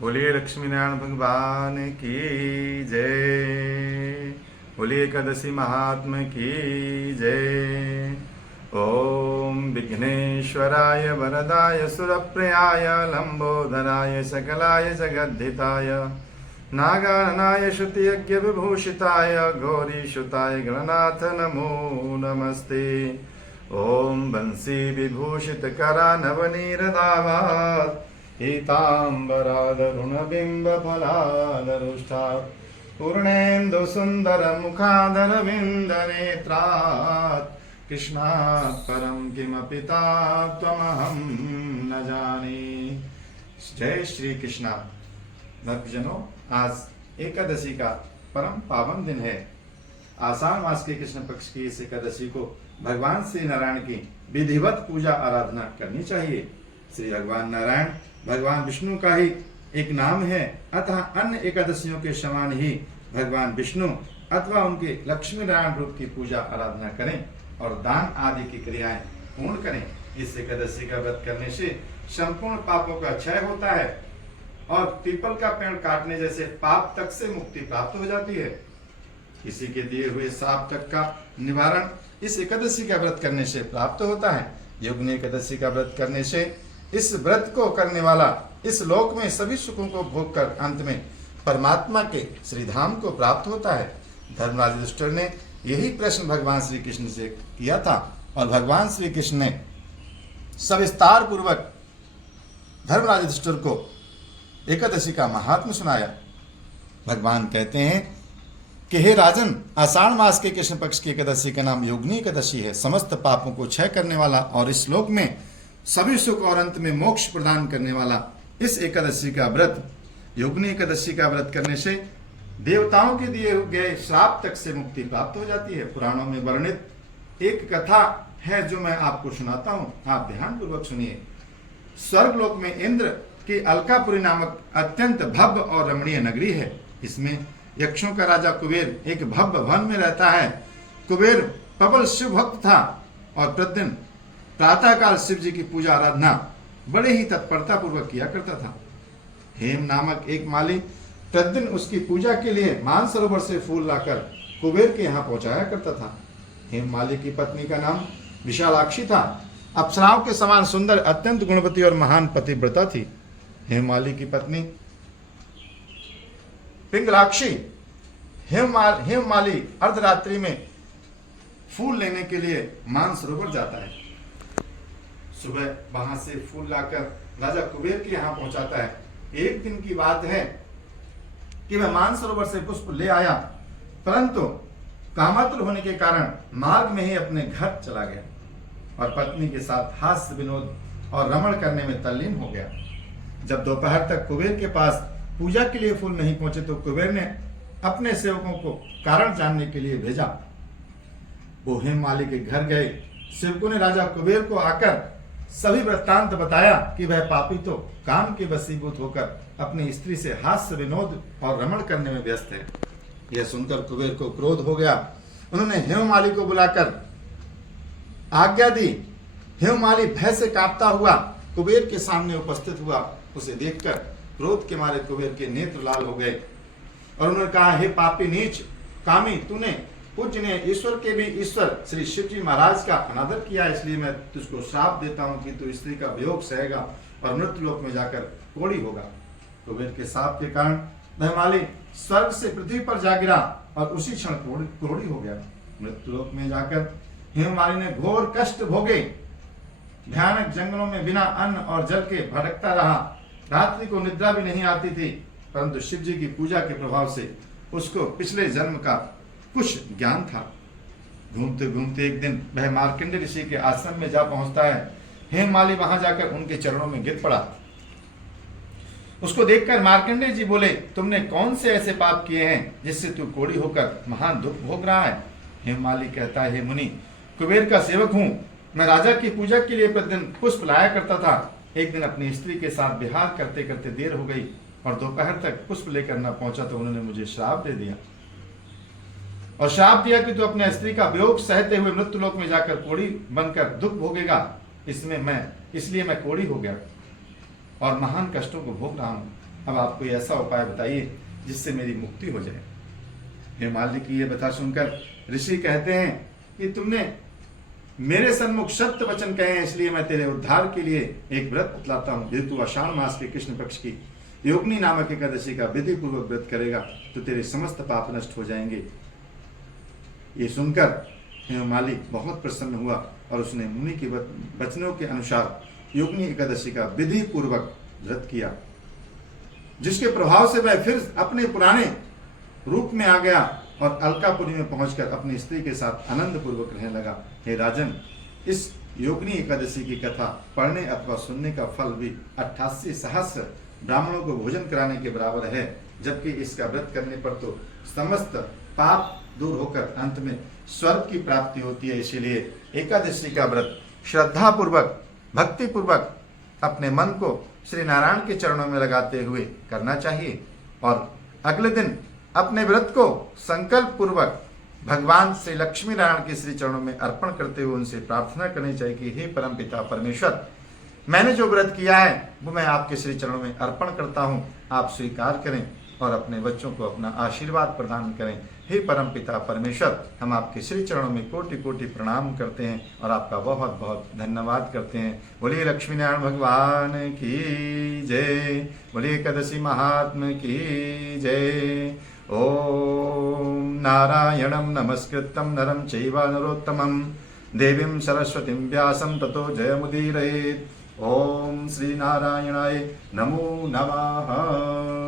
बोलिए लक्ष्मी नारायण भगवान की जय। बोलिए एकादशी महात्मा की जय। ओम विघ्नेश्वराय वरदाय सुरप्रियाय लंबोदराय सकलाय जगद्धिताय नागाननाय श्रुतियज्ञ विभूषिताय गौरीशुताय गणनाथ नमो नमस्ते। ओम बंसी विभूषित करा नवनीरदावात् पीताम्बरादरुणबिम्बफलादरुष्टात् पूर्णेन्दुसुन्दरमुखादरविन्दनेत्रात् कृष्णात् परं किमपि त्वमहं न जाने। जय श्री कृष्णा। भक्तजनों, आज एकादशी का परम पावन दिन है। आषाढ़ मास के कृष्ण पक्ष की इस एकादशी को भगवान श्री नारायण की विधिवत पूजा आराधना करनी चाहिए। श्री भगवान नारायण भगवान विष्णु का ही एक नाम है, अतः अन्य एकादशियों के समान ही भगवान विष्णु अथवा उनके लक्ष्मी नारायण रूप की पूजा आराधना करें और दान आदि की क्रियाएं पूर्ण करें। इस एकादशी का व्रत करने से संपूर्ण पापों का क्षय होता है और पीपल का पेड़ काटने जैसे पाप तक से मुक्ति प्राप्त हो जाती है। किसी के दिए हुए साप तक का निवारण इस एकादशी का व्रत करने से प्राप्त होता है। योगिनी एकादशी का व्रत करने से इस व्रत को करने वाला इस लोक में सभी सुखों को भोग कर अंत में परमात्मा के श्रीधाम को प्राप्त होता है। धर्मराज युधिष्ठिर ने यही प्रश्न भगवान श्री कृष्ण से किया था और भगवान श्री कृष्ण ने सविस्तार पूर्वक धर्मराज युधिष्ठिर को एकादशी का महात्म्य सुनाया। भगवान कहते हैं कि हे राजन, आषाढ़ मास के कृष्ण पक्ष की एकादशी का नाम योगिनी एकादशी है। समस्त पापों को क्षय करने वाला और इस श्लोक में सभी सुख और अंत में मोक्ष प्रदान करने वाला इस एकादशी का व्रत, योगिनी एकादशी का व्रत करने से देवताओं के दिए गए श्राप तक से मुक्ति प्राप्त हो जाती है। पुराणों में वर्णित एक कथा है जो मैं आपको सुनाता हूँ, आप ध्यान पूर्वक सुनिए। स्वर्गलोक में इंद्र की अलकापुरी नामक अत्यंत भव्य और रमणीय नगरी है। इसमें यक्षों का राजा कुबेर एक भव्य भवन में रहता है। कुबेर प्रबल शिव भक्त था और प्रतिदिन प्रातःकाल शिव जी की पूजा आराधना बड़े ही तत्परता पूर्वक किया करता था। हेम नामक एक माली प्रतिदिन उसकी पूजा के लिए मानसरोवर से फूल लाकर कुबेर के यहाँ पहुंचाया करता था। हेम माली की पत्नी का नाम विशालाक्षी था। अप्सराओं के समान सुंदर, अत्यंत गुणवती और महान पतिव्रता थी। हेममाली की पत्नी पिंगलाक्षी हेममाली अर्धरात्रि में फूल लेने के लिए मानसरोवर जाता है। सुबह वहां से फूल लाकर राजा कुबेर के यहाँ पहुंचाता है। एक दिन की बात है कि वह मानसरोवर से पुष्प ले आया, परंतु कामातुर होने के कारण मार्ग में ही अपने घर चला गया और पत्नी के साथ हास्य विनोद और रमण करने में तल्लीन हो गया। जब दोपहर तक कुबेर के पास पूजा के लिए फूल नहीं पहुंचे तो कुबेर ने अपने सेवकों को कारण जानने के लिए भेजा। वो हेममाली के घर गए। सेवकों ने राजा कुबेर को आकर सभी वृत्तांत बताया कि वह पापी तो काम के वशीभूत होकर अपनी स्त्री से हास्य विनोद और रमण करने में व्यस्त है। यह सुनकर कुबेर को क्रोध हो गया। उन्होंने हेममाली को बुलाकर आज्ञा दी। हेममाली भय से कांपता हुआ कुबेर के सामने उपस्थित हुआ। उसे देखकर क्रोध के मारे कुबेर के नेत्र लाल हो गए और उन्होंने कहा, हे पापी नीच कामी, तूने पूज्य ने ईश्वर के भी ईश्वर श्री शिव जी महाराज का अनादर किया, इसलिए मैं तुझको श्राप देता हूं कि तू स्त्री का वियोग सहेगा और मृत्यु लोक में जाकर कोढ़ी होगा। कुबेर के शाप के कारण हेममाली स्वर्ग से पृथ्वी पर जा गिरा और उसी क्षण कोढ़ी हो गया। मृत्यु लोक में जाकर हेममाली ने घोर कष्ट भोगे। भयानक जंगलों में बिना अन्न और जल के भटकता रहा। रात्रि को निद्रा भी नहीं आती थी, परंतु शिव जी की पूजा के प्रभाव से उसको पिछले जन्म का कुछ ज्ञान था। घूमते घूमते एक दिन वह मार्कंडेय ऋषि के आश्रम में जा पहुंचता है। हेममाली वहां जाकर उनके चरणों में गिर पड़ा। उसको देखकर मार्कंडेय जी बोले, तुमने कौन से ऐसे पाप किए हैं जिससे तू कोढ़ी होकर महान दुख भोग रहा है? हेममाली कहता है, हे मुनि, कुबेर का सेवक हूं। मैं राजा की पूजा के लिए प्रतिदिन पुष्प लाया करता था। एक दिन अपनी स्त्री के साथ विहार करते करते देर हो गई और दोपहर तक पुष्प लेकर न पहुंचा तो उन्होंने मुझे श्राप दे दिया और श्राप दिया कि तू अपने स्त्री का वियोग सहते हुए मृत्यु लोक में जाकर कोढ़ी बनकर दुख भोगेगा। इसलिए मैं कोढ़ी हो गया और महान कष्टों को भोग रहा हूं। अब आप कोई ऐसा उपाय बताइए जिससे मेरी मुक्ति हो जाए। हेमाली की ये बता सुनकर ऋषि कहते हैं कि तुमने मेरे सन्मुख सत्य वचन कहे हैं, इसलिए मैं तेरे उद्धार के लिए एक व्रत बतलाता हूं। यदि तू आषाढ़ मास के कृष्ण पक्ष की योगिनी नामक एकादशी का विधि पूर्वक व्रत करेगा तो तेरे समस्त पाप नष्ट हो जाएंगे। ये सुनकर हेममाली बहुत प्रसन्न हुआ और उसने मुनि के वचनों के अनुसार योगिनी एकादशी का विधि पूर्वक व्रत किया, जिसके प्रभाव से वह फिर अपने पुराने रूप में आ गया और अलकापुरी में पहुंचकर अपनी स्त्री के साथ आनंद पूर्वक रहने लगा। हे राजन, इस योगिनी एकादशी की कथा पढ़ने अथवा सुनने का फल भी 88 सहस्र ब्राह्मणों को भोजन कराने के बराबर है, जबकि इसका व्रत करने पर तो समस्त पाप दूर होकर अंत में स्वर्ग की प्राप्ति होती है। इसीलिए एकादशी का व्रत श्रद्धा पूर्वक, भक्ति पूर्वक अपने मन को श्री नारायण के चरणों में लगाते हुए करना चाहिए और अगले दिन अपने व्रत को संकल्प पूर्वक भगवान श्री लक्ष्मी नारायण के श्री चरणों में अर्पण करते हुए उनसे प्रार्थना करनी चाहिए कि हे परम पिता परमेश्वर, मैंने जो व्रत किया है वो मैं आपके श्री चरणों में अर्पण करता हूँ, आप स्वीकार करें और अपने बच्चों को अपना आशीर्वाद प्रदान करें। हे परम पिता परमेश्वर, हम आपके श्री चरणों में कोटि कोटि प्रणाम करते हैं और आपका बहुत बहुत धन्यवाद करते हैं। बोलिए लक्ष्मी नारायण भगवान की जय, बोलिए एकादशी महात्मा की जय। ओम नारायणं नमस्कृतं नरं चैव नरोत्तमं देवीं सरस्वतीं व्यासं ततो जयमुदीरयेत्। ओम श्री नारायणाय नमो नमः।